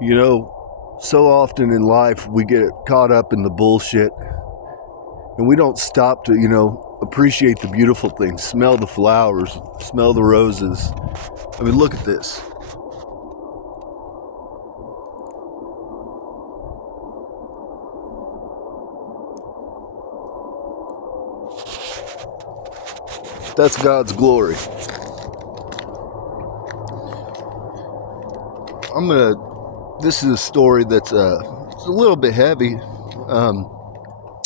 You know, so often in life we get caught up in the bullshit and we don't stop to, appreciate the beautiful things, smell the flowers, smell the roses. I mean, look at this. That's God's glory. This is a story that's it's a little bit heavy.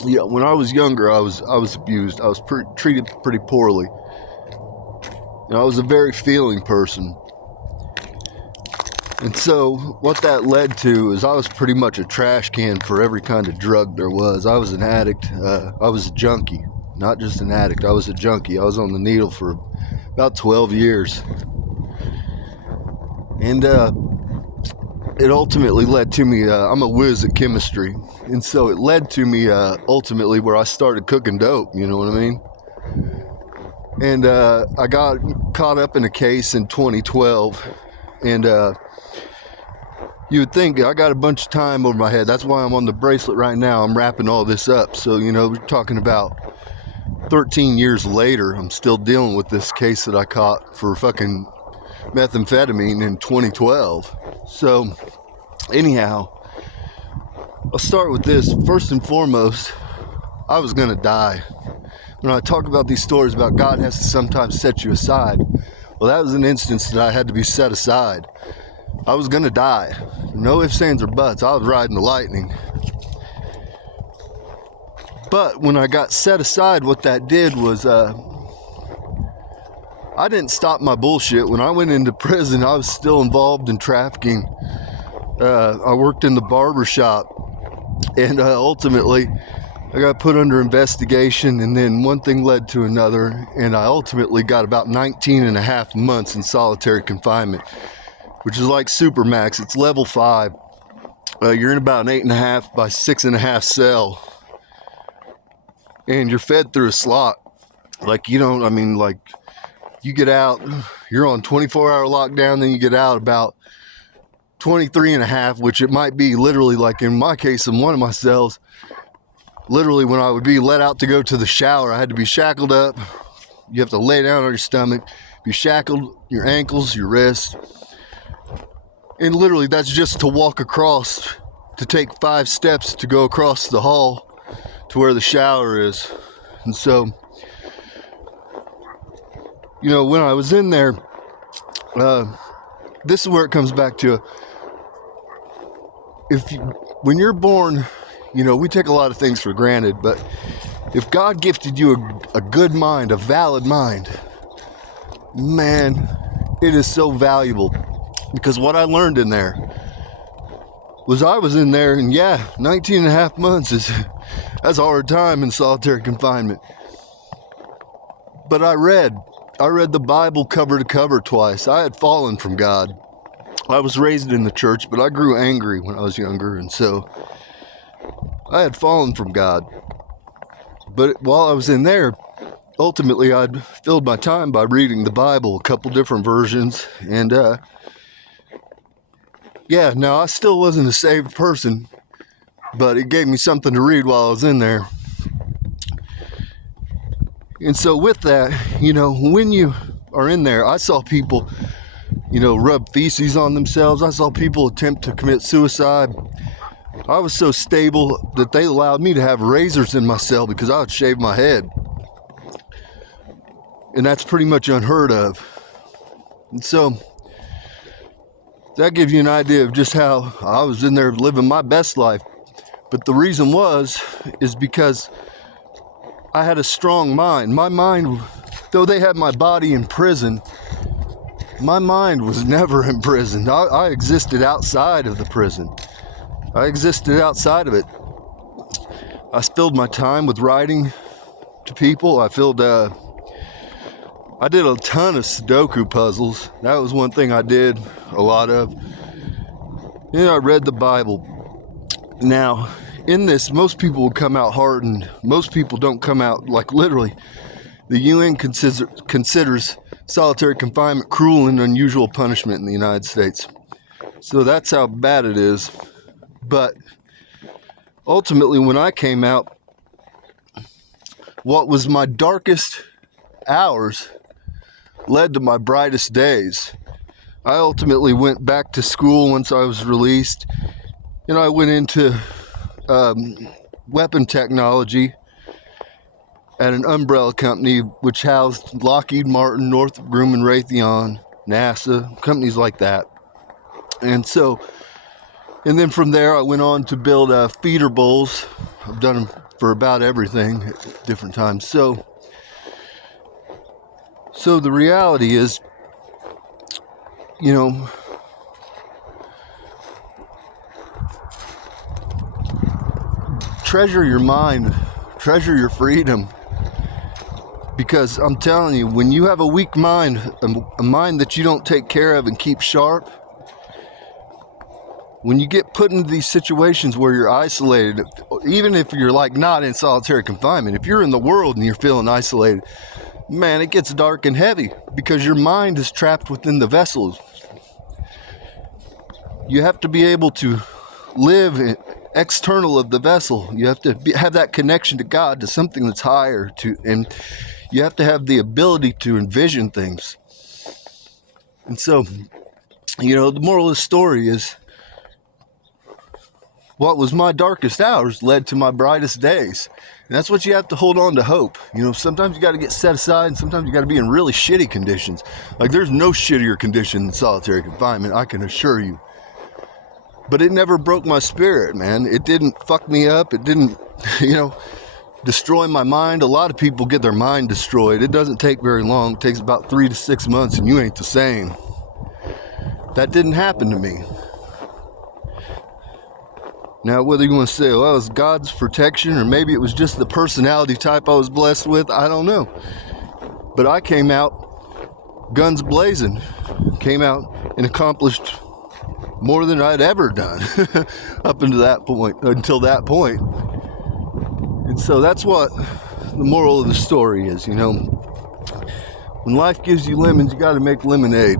When I was younger, I was abused. I was treated pretty poorly. I was a very feeling person. And so what that led to is I was pretty much a trash can for every kind of drug there was. I was an addict. I was a junkie. Not just an addict, I was a junkie. I was on the needle for about 12 years. And it ultimately led to me, I'm a whiz at chemistry. And so it led to me ultimately where I started cooking dope, you know what I mean? And I got caught up in a case in 2012. And you would think I got a bunch of time over my head. That's why I'm on the bracelet right now. I'm wrapping all this up. So, we're talking about 13 years later, I'm still dealing with this case that I caught for fucking methamphetamine in 2012. So, anyhow, I'll start with this. First and foremost, I was gonna die. When I talk about these stories about God has to sometimes set you aside, well, that was an instance that I had to be set aside. I was gonna die. No ifs, ands, or buts. I was riding the lightning. But when I got set aside, what that did was I didn't stop my bullshit. When I went into prison, I was still involved in trafficking. I worked in the barber shop, and ultimately I got put under investigation, and then one thing led to another, and I ultimately got about 19 and a half months in solitary confinement, which is like Supermax. It's level 5. You're in about an 8.5 by 6.5 cell. And you're fed through a slot. You get out, you're on 24-hour lockdown, then you get out about 23 and a half, which it might be literally, like in my case, in one of my cells, literally when I would be let out to go to the shower, I had to be shackled up. You have to lay down on your stomach, be shackled, your ankles, your wrists. And literally that's just to walk across, to take 5 steps to go across the hall to where the shower is. And so, when I was in there, this is where it comes back to. When you're born, we take a lot of things for granted, but if God gifted you a good mind, a valid mind, man, it is so valuable. Because what I learned in there was I was in there, and 19 and a half months that's a hard time in solitary confinement. But I read the Bible cover to cover twice. I had fallen from God. I was raised in the church, but I grew angry when I was younger, and so I had fallen from God. But while I was in there, ultimately I'd filled my time by reading the Bible, a couple different versions, and now I still wasn't a saved person, but it gave me something to read while I was in there. And so with that, when you are in there, I saw people, rub feces on themselves. I saw people attempt to commit suicide. I was so stable that they allowed me to have razors in my cell because I would shave my head. And that's pretty much unheard of. And so that gives you an idea of just how I was in there living my best life. But the reason is because I had a strong mind. My mind, though they had my body in prison, my mind was never in prison. I existed outside of the prison. I existed outside of it. I spilled my time with writing to people. I did a ton of Sudoku puzzles. That was one thing I did a lot of. I read the Bible. Now, in this, most people will come out hardened. Most people don't come out, like literally. The UN considers solitary confinement cruel and unusual punishment in the United States. So that's how bad it is. But ultimately, when I came out, what was my darkest hours led to my brightest days. I ultimately went back to school once I was released. I went into weapon technology at an umbrella company which housed Lockheed Martin, Northrop Grumman, Raytheon, NASA, companies like that. And then from there I went on to build feeder bowls. I've done them for about everything at different times. So the reality is, treasure your mind, treasure your freedom. Because I'm telling you, when you have a weak mind, a mind that you don't take care of and keep sharp, when you get put into these situations where you're isolated, even if you're like not in solitary confinement, if you're in the world and you're feeling isolated, man, it gets dark and heavy because your mind is trapped within the vessels. You have to be able to live external of the vessel. You have to have that connection to God, to something that's higher, and you have to have the ability to envision things. And so, the moral of the story is, what was my darkest hours led to my brightest days. And that's what you have to hold on to hope. Sometimes you got to get set aside, and sometimes you got to be in really shitty conditions. Like, there's no shittier condition than solitary confinement, I can assure you. But it never broke my spirit, man. It didn't fuck me up. It didn't, destroy my mind. A lot of people get their mind destroyed. It doesn't take very long. It takes about 3 to 6 months, and you ain't the same. That didn't happen to me. Now, whether you want to say, well, it was God's protection, or maybe it was just the personality type I was blessed with, I don't know. But I came out guns blazing. Came out and accomplished more than I'd ever done up until that point. And so that's what the moral of the story is, When life gives you lemons, you got to make lemonade.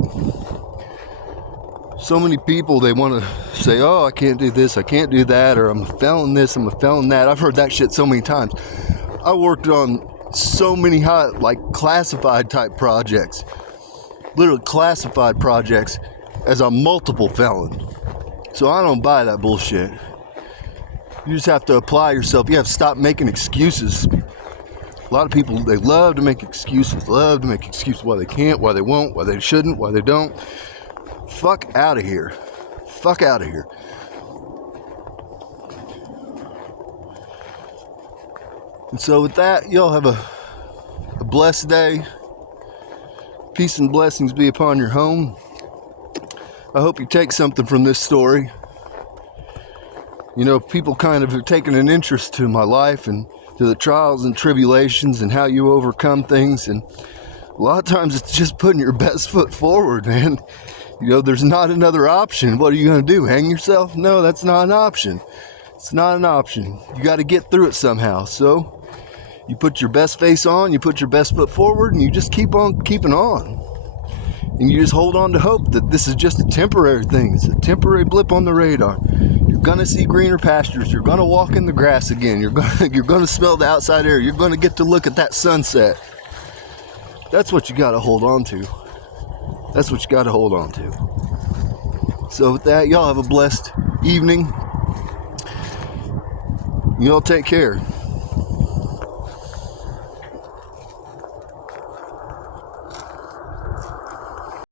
So many people, they want to say, oh, I can't do this, I can't do that, or I'm a felon this, I'm a felon that. I've heard that shit so many times. I worked on so many classified type projects, literally classified projects, as a multiple felon. So I don't buy that bullshit. You just have to apply yourself. You have to stop making excuses. A lot of people, they love to make excuses why they can't, why they won't, why they shouldn't, why they don't. Fuck out of here. Fuck out of here. And so with that, y'all have a blessed day. Peace and blessings be upon your home. I hope you take something from this story. People kind of have taken an interest to my life and to the trials and tribulations and how you overcome things. And a lot of times it's just putting your best foot forward, man. There's not another option. What are you going to do? Hang yourself? No, that's not an option. It's not an option. You got to get through it somehow. So you put your best face on, you put your best foot forward, and you just keep on keeping on. And you just hold on to hope that this is just a temporary thing. It's a temporary blip on the radar. You're going to see greener pastures. You're going to walk in the grass again. You're going to smell the outside air. You're going to get to look at that sunset. That's what you got to hold on to. That's what you got to hold on to. So with that, y'all have a blessed evening. Y'all take care.